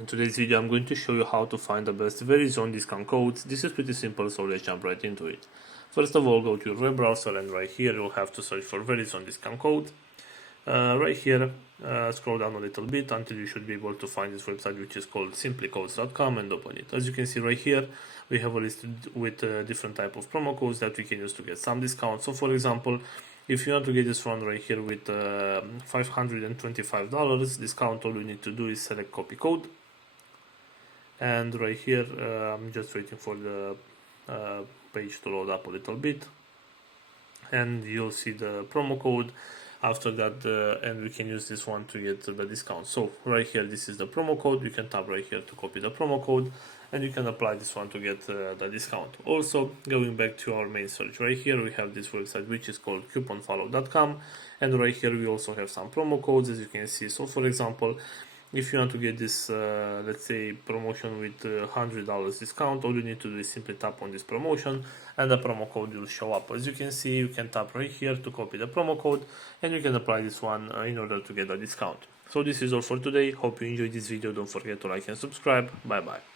In today's video I'm going to show you how to find the best Verizon discount codes. This is pretty simple, so let's jump right into it. First of all, go to your web browser and right here you'll have to search for Verizon discount code. Right here, scroll down a little bit until you should be able to find this website, which is called simplycodes.com, and open it. As you can see right here, we have a list with different type of promo codes that we can use to get some discount. So for example, if you want to get this one right here with $525 discount, all you need to do is select copy code. And right here, I'm just waiting for the page to load up a little bit, and you'll see the promo code after that, and we can use this one to get the discount. So right here, this is the promo code. You can tap right here to copy the promo code, and you can apply this one to get the discount. Also, going back to our main search, right here we have this website which is called couponfollow.com, and right here we also have some promo codes, as you can see. So for example, if you want to get this, let's say, promotion with $100 discount, all you need to do is simply tap on this promotion and the promo code will show up. As you can see, you can tap right here to copy the promo code, and you can apply this one in order to get a discount. So this is all for today. Hope you enjoyed this video. Don't forget to like and subscribe. Bye bye.